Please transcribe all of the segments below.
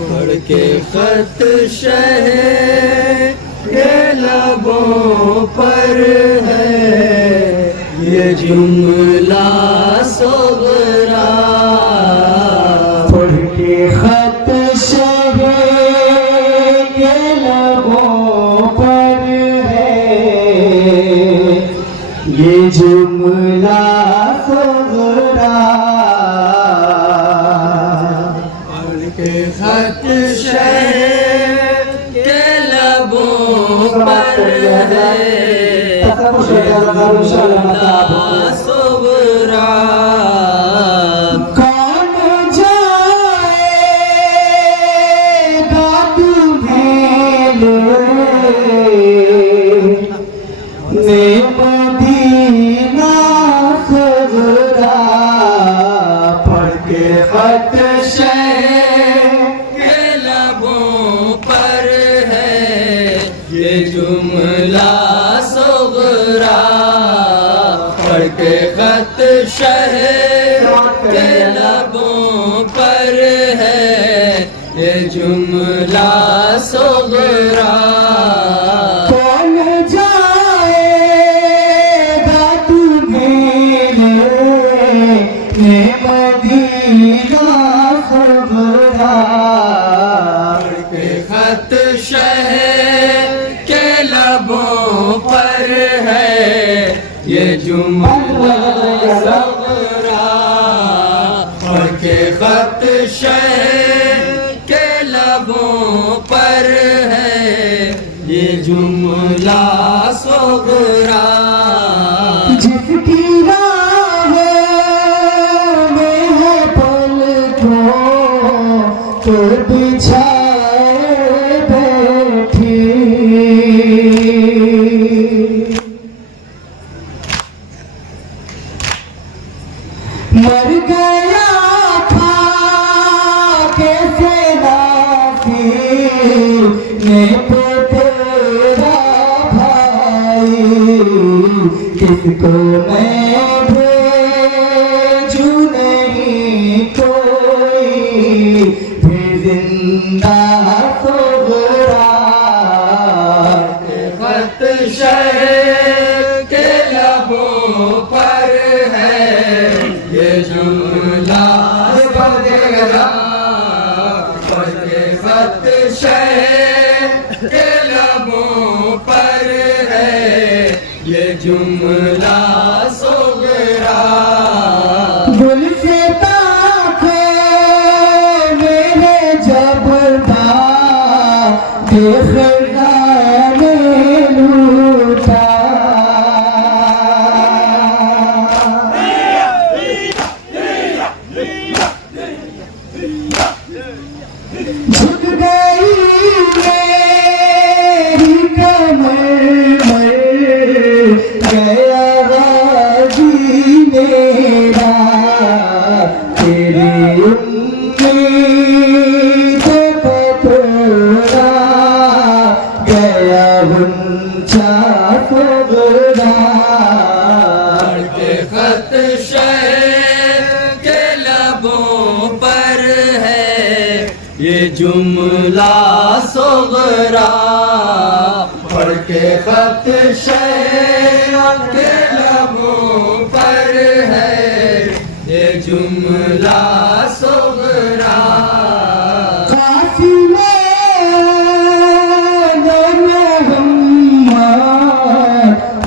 पढ़ के खत शह के लबों पर है ये जुमला सोगरा। पढ़ के खत शह के लबों पर है ये जुमला सोगरा। पढ़ के खत शह के लबों पर है सोगरा। कौन जाएगा तुम्हें ले मदीना सोगरा। पढ़ के खत के लबों पर है ये जुमला सोगरा। पढ़ के खत शह के लबों पर है ये जुमला सोगरा। कौन जाएगा तुम्हें ले मदीना सोगरा। पढ़ के खत शह के लबों पर है ये जुमला सोगरा। पढ़ के खत शह के लबों पर है ये जुमला सोगरा। जिसकी राहों में है पलकों के बिछाए बैठी। मर गया था कैसे नासी तो तेरा भाई। किसको मैं भेजूं नहीं कोई फिर जिंदा सोगरा। खत शह के लबों पर है ये जुमला सोगरा। पढ़ के खत शह के लबों पर है ये जुमला सोगरा। गुल से ताके मेरे जबदा देखना ने लूटा। झुक गई मेरी कमर गया गाजी मेरा तेरी उम्मीद पे तोड़ा गया गुंचा सोगरा। पढ़ के खत शह के लबों पर है ये जुमला सोगरा। पढ़ के खत शह के लबों पर है ये जुमला सोगरा। काफिले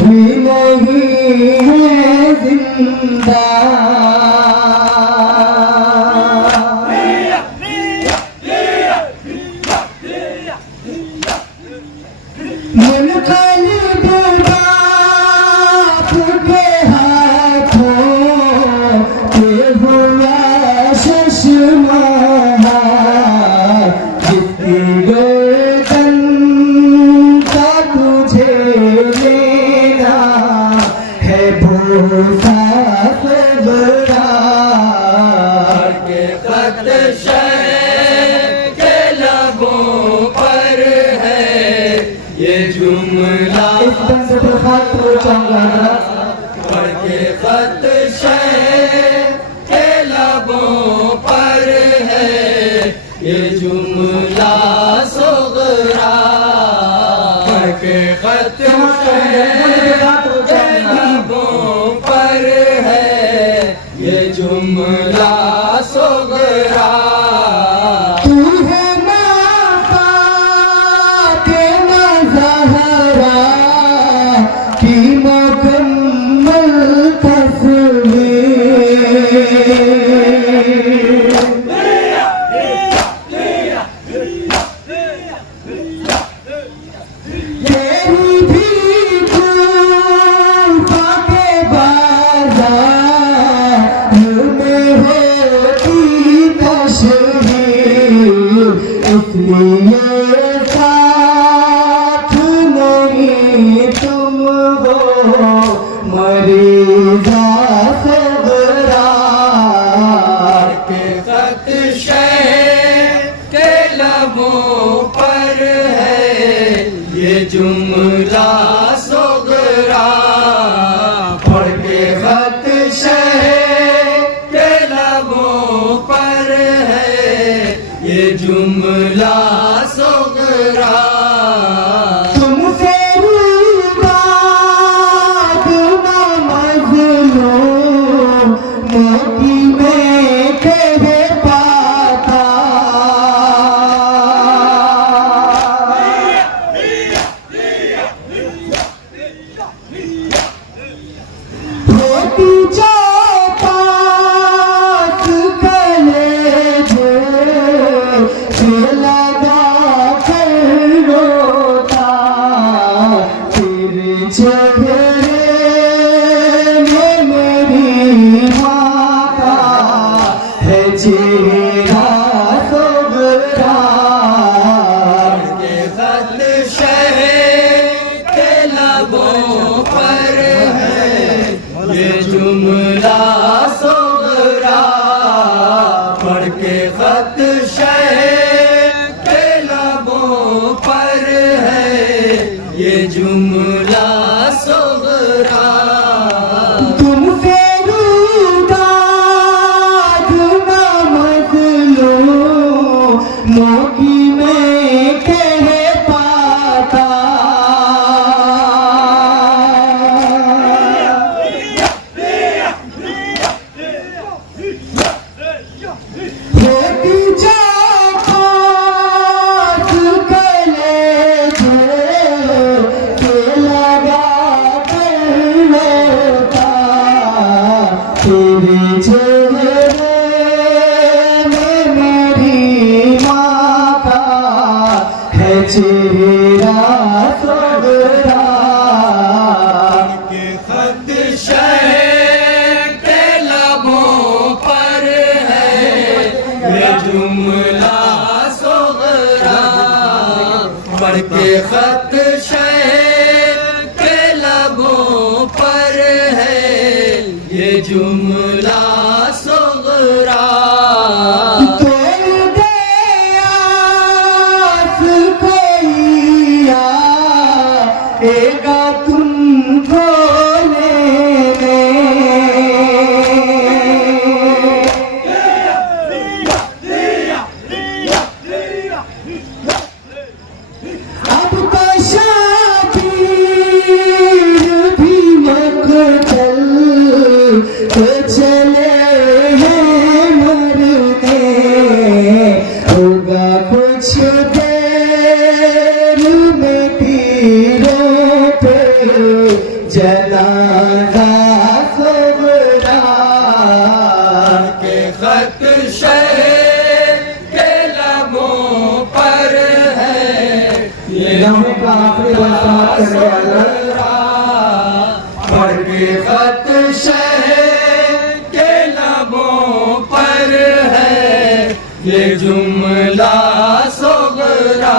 भी नहीं है जिंदा। मुनक़लिब बाप के हाथों के हुआ चश्मा जिसकी गर्दन का तुझे लेना है भूसा सोगरा। के खत शह के लबों पर है ये जुमला खातर पढ़ के खत शह के ये जुमला सुगरा पढ़ के खत्म के लबों पर है ये जुमला सुगरा। जुमला सुगरा पढ़ के खत शह के लबों पर है ये जुमला सुगरा। तुमसे मोती में कह पाता चेहरा सुगरा के खत शह के लबों पर है ये जुमला सुगरा पढ़ के खत शह के लबों पर है ये जुमला सुगरा। तुमसे मोती में कह पाता होती जाता गले के लगा कर रोता तेरे चेहरे चेहरा सुगरा के खत शह के लबों पर है ये जुमला सुगरा पढ़ के खत शह के लबों पर है ये जुमला सुगरा। एगा तुमको लेने अब तो शातिर भी मकतल तो चले हैं मरने होगा कुछ देर में जनाजा सुगरा के खत शह के लबों पर है ये लम्हे का आखिरी पढ़ के खत शह के लबों पर है ये जुमला सुगरा।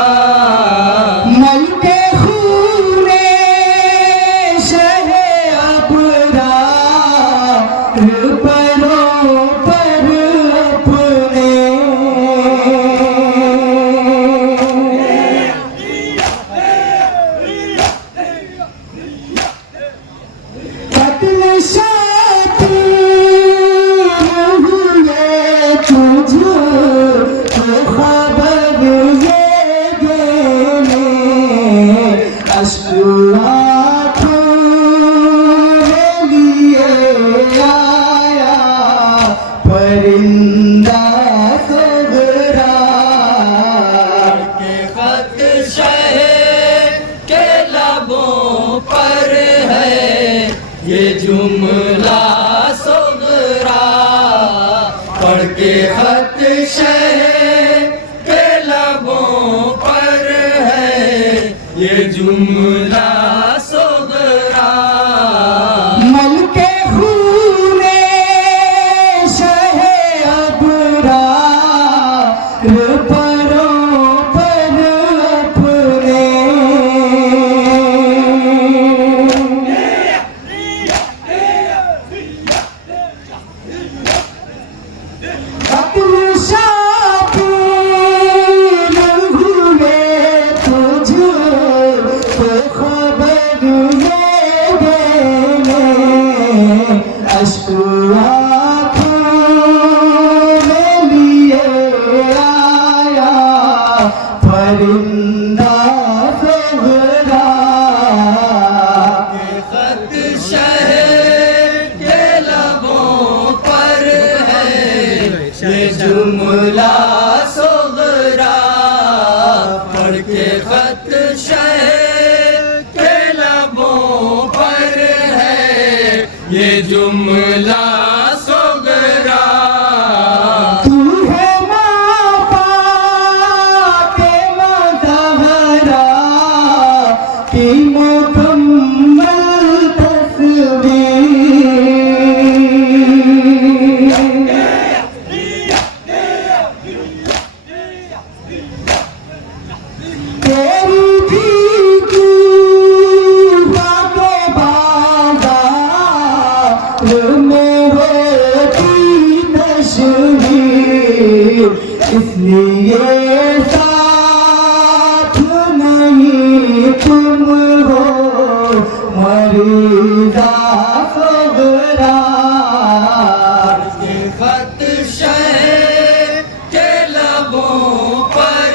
तुझ परिंदा सोगरा के खत शह के लबों पर है ये जुमला सोगरा पढ़ के खत शह के लबों पर है ये जुमला सोगरा मल के खूने शहे अबरा परों पर अपने अपने शादी हुए तुझको खबर ये देने अश्क आँखों में लिए आया परिंदा सोगरा के खत शह के लबों पर है ये जुमला सोगरा पढ़ के खत शह के लबों पर है ये जुमला सोगरा तू है माँ के मज़हरा की मुकम्मल तस्वीर तेरी भीगी बातें बाज़ार में होती तशहीर इसलिए साथ नहीं तुम हो मरीज़ा सोगरा के खत शह के लबों पर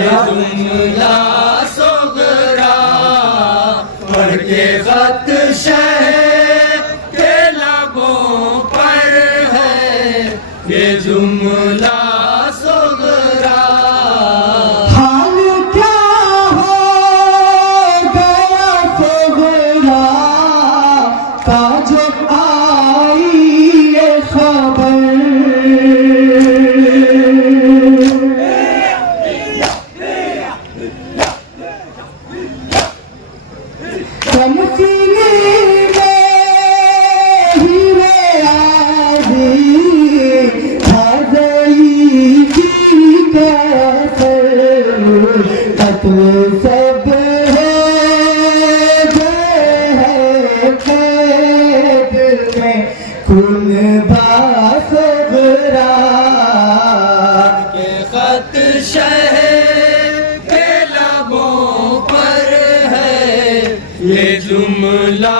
ये जुमला सोगरा पढ़ के खत शह के लबों पर है ये जुमला सोगरा हाल क्या हो गया सोगरा का जब आई ये खबर तमसीने में हीरे आदि हज़ई की कसर तत्व सब है कैद में कुन बासगरा के खत शह के लबों पर है ये जुमला